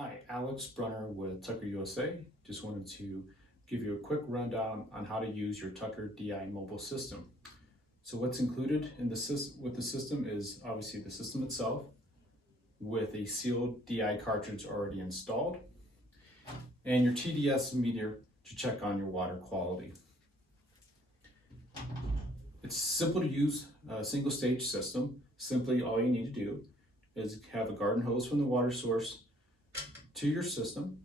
Hi, Alex Brunner with Tucker USA. Just wanted to give you a quick rundown on how to use your Tucker DI mobile system. So what's included in with the system is obviously the system itself with a sealed DI cartridge already installed and your TDS meter to check on your water quality. It's simple to use, a single stage system. Simply all you need to do is have a garden hose from the water source to your system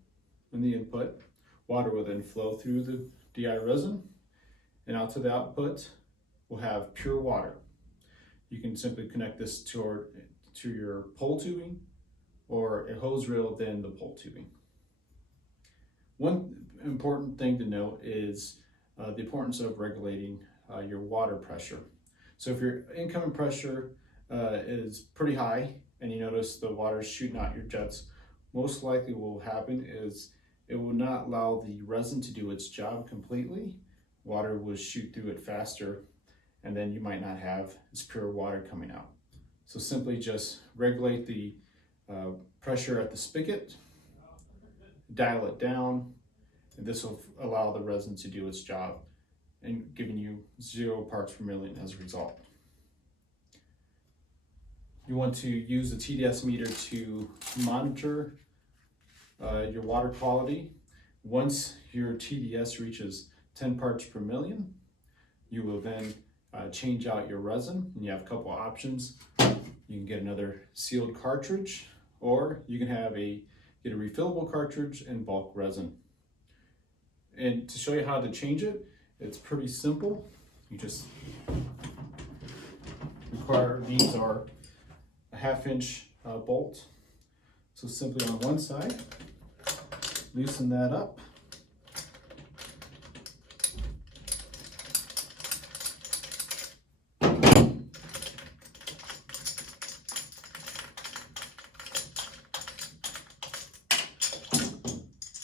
in the input. Water will then flow through the DI resin and out to the output will have pure water. You can simply connect this to your pole tubing or a hose reel within the pole tubing. One important thing to note is the importance of regulating your water pressure. So if your incoming pressure is pretty high and you notice the water is shooting out your jets, most likely what will happen is it will not allow the resin to do its job completely. Water will shoot through it faster, and then you might not have this pure water coming out. So simply just regulate the pressure at the spigot, dial it down, and this will allow the resin to do its job and giving you 0 parts per million as a result. You want to use the TDS meter to monitor your water quality. Once your TDS reaches 10 parts per million, you will then change out your resin, and you have a couple of options. You can get another sealed cartridge, or you can get a refillable cartridge and bulk resin. And to show you how to change it, it's pretty simple. You just these are a 1/2 inch bolt. So simply on one side, loosen that up.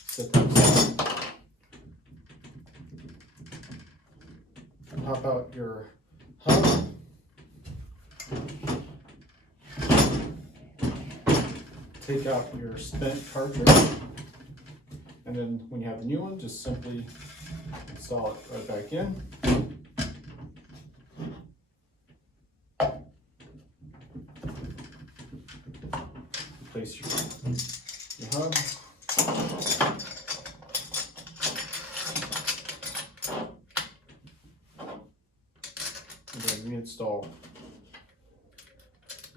Set that aside. Pop out your hub. Take out your spent cartridge, and then when you have the new one, just simply install it right back in. Place your hub. And then reinstall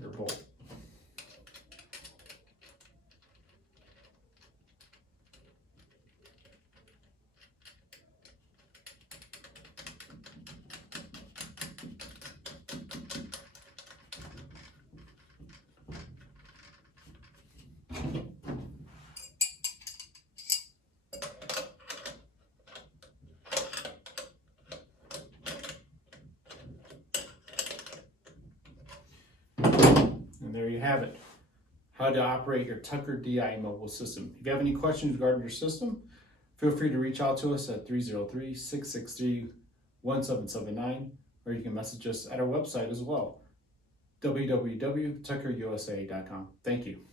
your bolt. And there you have it, how to operate your Tucker DI mobile system. If you have any questions regarding your system, feel free to reach out to us at 303-663-1779, or you can message us at our website as well, www.tuckerusa.com. Thank you.